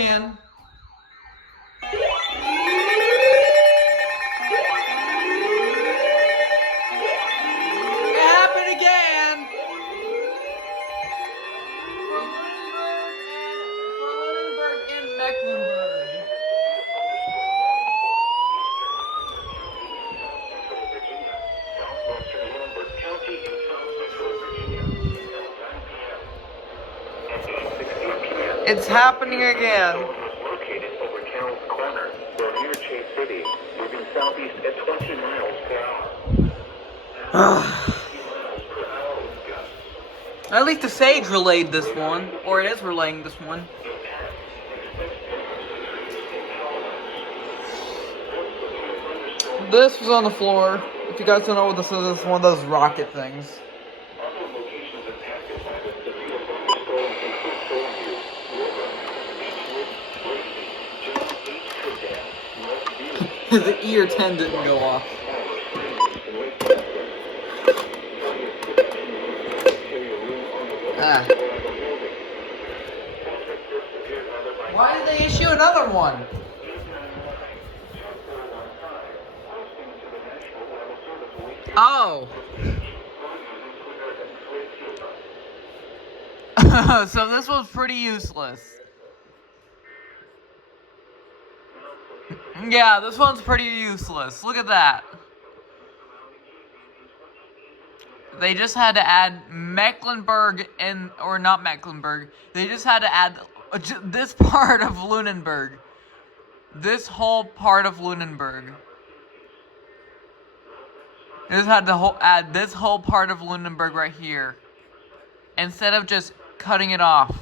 again. It happened again. For Lunenburg and Mecklenburg. It's happening again. Located over Carroll's Corner, or near Chase City, moving southeast at 20 miles per hour. At least the Sage relayed this one, or it is relaying this one. This was on the floor. If you guys don't know what this is, it's one of those rocket things. The E or 10 didn't go off. Why did they issue another one? Oh. So this was pretty useless. Yeah, this one's pretty useless. Look at that. They just had to add Mecklenburg or not Mecklenburg. They just had to add this part of Lunenburg. This whole part of Lunenburg. They just had to add this whole part of Lunenburg right here. Instead of just cutting it off.